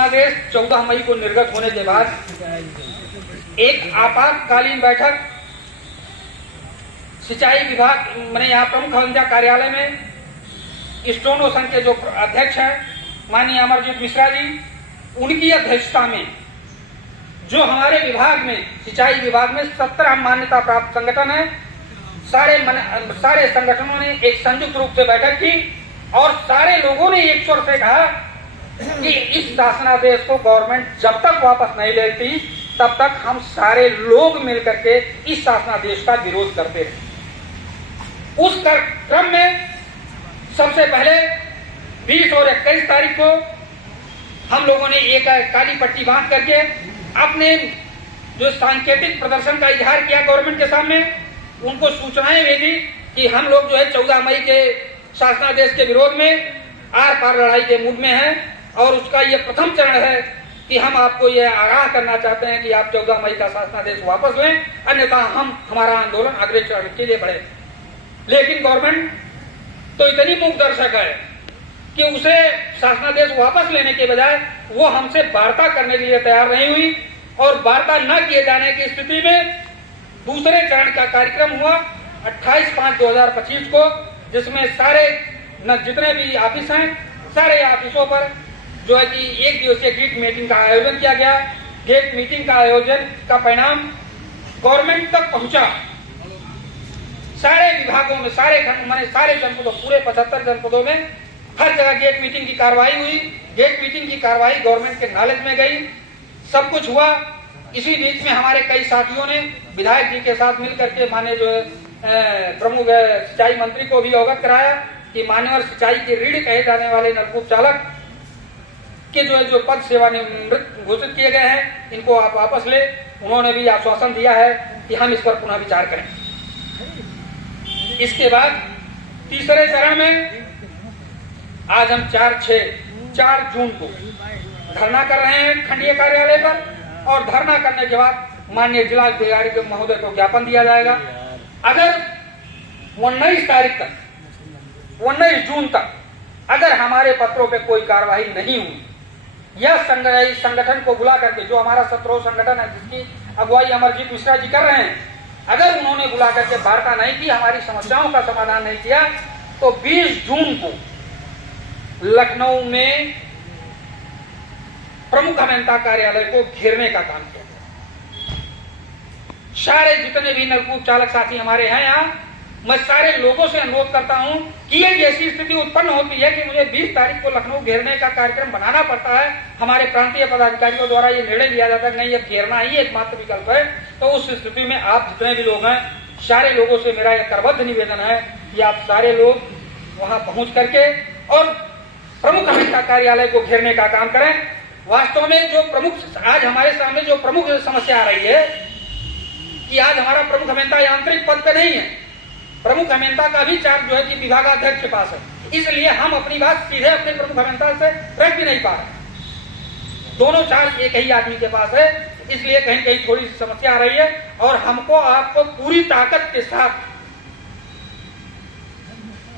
शासनादेश 14 मई को निर्गत होने के बाद एक आपातकालीन बैठक सिंचाई विभाग मैंने यहाँ प्रमुख अभियंता कार्यालय में स्टोन ओशन के जो अध्यक्ष हैं माननीय अमरजीत मिश्रा जी, उनकी अध्यक्षता में जो हमारे विभाग में सिंचाई विभाग में 17 मान्यता प्राप्त संगठन है, सारे संगठनों ने एक संयुक्त रूप से बैठक की और सारे लोगों ने एक स्वर से कहा कि इस शासनादेश को गवर्नमेंट जब तक वापस नहीं लेती तब तक हम सारे लोग मिलकर के इस शासनादेश का विरोध करते रहे। उस क्रम में सबसे पहले 20 और 21 तारीख को हम लोगों ने एक काली पट्टी बांध करके अपने जो सांकेतिक प्रदर्शन का इजहार किया गवर्नमेंट के सामने, उनको सूचनाएं भेजी कि हम लोग जो है 14 मई के शासनादेश के विरोध में आर पार लड़ाई के मूड में हैं और उसका ये प्रथम चरण है कि हम आपको ये आगाह करना चाहते हैं कि आप 14 मई का शासनादेश वापस लें, अन्यथा हम हमारा आंदोलन अगले चरण के लिए बढ़े। लेकिन गवर्नमेंट तो इतनी मूक दर्शक है कि उसे शासनादेश वापस लेने के बजाय वो हमसे वार्ता करने के लिए तैयार नहीं हुई और वार्ता न किए जाने की स्थिति में दूसरे चरण का कार्यक्रम हुआ 28/5/2025 को, जिसमें सारे जितने भी ऑफिस हैं सारे ऑफिसों पर जो है कि एक दिवसीय गेट मीटिंग का आयोजन किया गया। गेट मीटिंग का आयोजन का परिणाम गवर्नमेंट तक पहुंचा। सारे विभागों में सारे जनपदों, पूरे 75 जनपदों में हर जगह गेट मीटिंग की कार्रवाई हुई। गेट मीटिंग की कार्रवाई गवर्नमेंट के नॉलेज में गई, सब कुछ हुआ। इसी बीच में हमारे कई साथियों ने विधायक जी के साथ मिलकर के माननीय जो प्रमुख सिंचाई मंत्री को भी अवगत कराया कि मान्यवर सिंचाई के ऋण कहे जाने वाले नलकूप चालक के जो पद सेवानिवृत्त घोषित किए गए हैं, इनको आप वापस ले। उन्होंने भी आश्वासन दिया है कि हम इस पर पुनः विचार करें। इसके बाद तीसरे चरण में आज हम 4 जून को धरना कर रहे हैं खंडीय कार्यालय पर और धरना करने के बाद माननीय जिलाधिकारी के महोदय को ज्ञापन दिया जाएगा। अगर 19 जून तक अगर हमारे पत्रों पे कोई कार्रवाई नहीं हुई या संगठन को बुला करके, जो हमारा शत्रु संगठन है जिसकी अगुवाई अमरजीत मिश्रा जी कर रहे हैं, अगर उन्होंने बुला करके वार्ता नहीं की, हमारी समस्याओं का समाधान नहीं किया, तो 20 जून को लखनऊ में प्रमुख अभियंता कार्यालय को घेरने का काम किया। सारे जितने भी नलकूप चालक साथी हमारे हैं यहाँ, मैं सारे लोगों से अनुरोध करता हूं कि एक ऐसी स्थिति उत्पन्न होती है कि मुझे 20 तारीख को लखनऊ घेरने का कार्यक्रम बनाना पड़ता है, हमारे प्रांतीय पदाधिकारियों द्वारा ये निर्णय लिया जाता है नहीं, अब घेरना ही एकमात्र विकल्प है, तो उस स्थिति में आप जितने भी लोग हैं, सारे लोगों से मेरा यह करबद्ध निवेदन है कि आप सारे लोग वहां पहुंच करके और प्रमुख अभियंता कार्यालय को घेरने का काम करें। वास्तव में जो प्रमुख आज हमारे सामने जो प्रमुख समस्या आ रही है कि आज हमारा प्रमुख अभियंता यांत्रिक पद पे नहीं है, प्रमुख अभियंता का भी चार्ज जो है कि विभागाध्यक्ष के पास है, इसलिए हम अपनी बात सीधे अपने प्रमुख अभियंता से रख भी नहीं पा रहे। दोनों चार्ज एक ही आदमी के पास है, इसलिए कहीं कहीं थोड़ी सी समस्या आ रही है और हमको आपको पूरी ताकत के साथ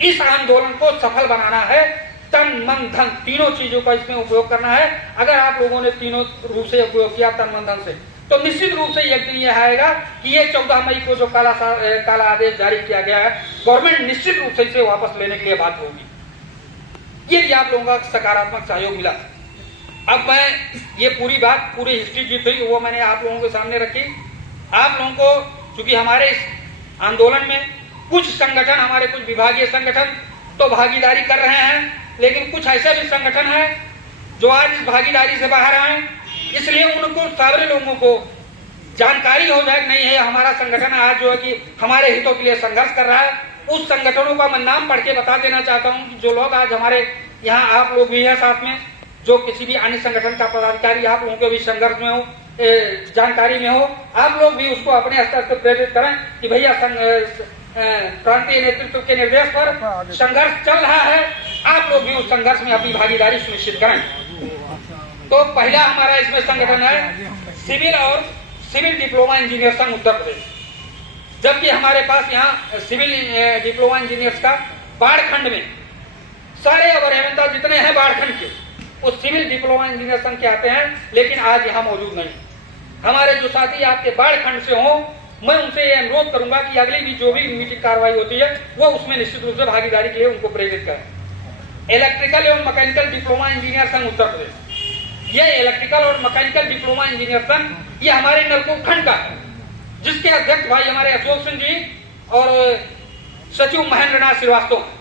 इस आंदोलन को सफल बनाना है। तन मन धन तीनों चीजों का इसमें उपयोग करना है। अगर आप लोगों ने तीनों रूप से उपयोग किया तन मन धन से, तो निश्चित रूप से एक दिन यह आएगा कि ये 14 मई को जो काला आदेश जारी किया गया है, गवर्नमेंट निश्चित रूप से इसे वापस लेने के लिए बाध्य होगी। यदि आप लोगों का सकारात्मक सहयोग मिला। अब मैं ये पूरी बात, पूरी हिस्ट्री जी थी वो मैंने आप लोगों के सामने रखी। आप लोगों को चूंकि हमारे इस आंदोलन में कुछ संगठन, हमारे कुछ विभागीय संगठन तो भागीदारी कर रहे हैं, लेकिन कुछ ऐसे भी संगठन हैं जो आज इस भागीदारी से बाहर आए, इसलिए उनको सारे लोगों को जानकारी हो जाए नहीं है हमारा संगठन आज जो है कि हमारे हितों के लिए संघर्ष कर रहा है। उस संगठनों का मैं नाम पढ़ के बता देना चाहता हूं कि जो लोग आज हमारे यहाँ, आप लोग भी हैं साथ में, जो किसी भी अन्य संगठन का पदाधिकारी आप लोगों के भी संघर्ष में हो, जानकारी में हो, आप लोग भी उसको अपने स्तर से प्रेरित करें कि भैया प्रांतीय नेतृत्व के निर्देश पर संघर्ष चल रहा है, आप लोग भी उस संघर्ष में अपनी भागीदारी सुनिश्चित करें। तो पहला हमारा इसमें संगठन है सिविल डिप्लोमा इंजीनियर संघ उत्तर प्रदेश, जबकि हमारे पास यहाँ सिविल डिप्लोमा इंजीनियर्स का बाढ़ खंड में सारे अभियंता जितने हैं बाढ़ खंड के, वो सिविल डिप्लोमा इंजीनियर संघ के आते हैं, लेकिन आज यहाँ मौजूद नहीं। हमारे जो साथी आपके बाढ़ खंड से हों, मैं उनसे ये अनुरोध करूंगा कि अगली भी जो भी मीटिंग कार्रवाई होती है वो उसमें निश्चित रूप से भागीदारी के लिए उनको प्रेरित करें। इलेक्ट्रिकल एवं मैकेनिकल डिप्लोमा इंजीनियर संघ उत्तर प्रदेश, यह इलेक्ट्रिकल और मैकेनिकल डिप्लोमा इंजीनियर संघ ये हमारे नलकूप खंड का है, जिसके अध्यक्ष भाई हमारे अशोक सिंह जी और सचिव महेंद्र नाथ श्रीवास्तव हैं।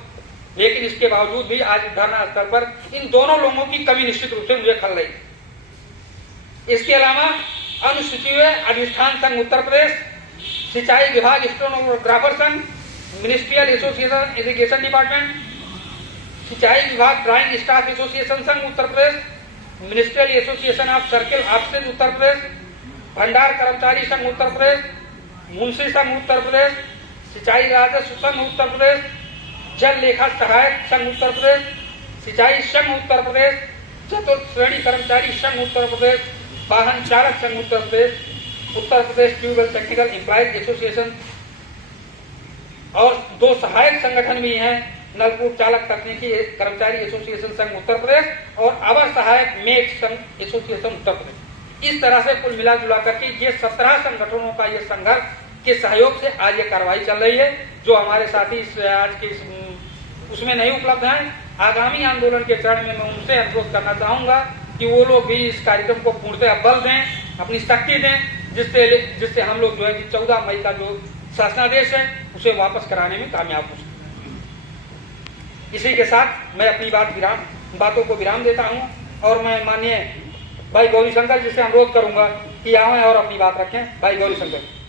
लेकिन इसके बावजूद भी आज धरना स्तर पर इन दोनों लोगों की कमी निश्चित रूप से मुझे खल रही। इसके अलावा अनुसूचित अधिष्ठान संघ उत्तर प्रदेश, सिंचाई विभाग स्टेनोग्राफर संघ, मिनिस्ट्रियल एसोसिएशन इरिगेशन डिपार्टमेंट, सिंचाई विभाग ड्राइंग स्टाफ एसोसिएशन संघ Uttar Pradesh, ministerial association of circle officers Uttar Pradesh, भंडार कर्मचारी संघ उत्तर प्रदेश, मुंशी संघ उत्तर प्रदेश, सिंचाई राजस्व संघ उत्तर प्रदेश, जल लेखा सहायक संघ उत्तर प्रदेश, सिंचाई संघ उत्तर प्रदेश, चतुर्थ श्रेणी कर्मचारी संघ उत्तर प्रदेश, वाहन चालक संघ उत्तर प्रदेश ट्यूबवेल टेक्निकल एम्प्लॉयज एसोसिएशन और 2 सहायक संगठन भी हैं, नलकूप चालक तकनीकी कर्मचारी एसोसिएशन संघ उत्तर प्रदेश और अवर सहायक मेट संघ एसोसिएशन उत्तर प्रदेश। इस तरह से कुल मिला जुला करके ये 17 संगठनों का ये संघर्ष के सहयोग से आज ये कार्रवाई चल रही है। जो हमारे साथी आज के उसमें नहीं उपलब्ध हैं, आगामी आंदोलन के चरण में मैं उनसे अनुरोध करना चाहूंगा कि वो लोग भी इस कार्यक्रम को पूर्णतः बल दें, अपनी शक्ति दें, जिससे हम लोग जो है कि 14 मई का जो शासनादेश है उसे वापस कराने में कामयाब हो सके। इसी के साथ मैं अपनी बातों को विराम देता हूं और मैं माननीय भाई गौरी शंकर जी से अनुरोध करूंगा कि आए और अपनी बात रखें। भाई गौरी शंकर।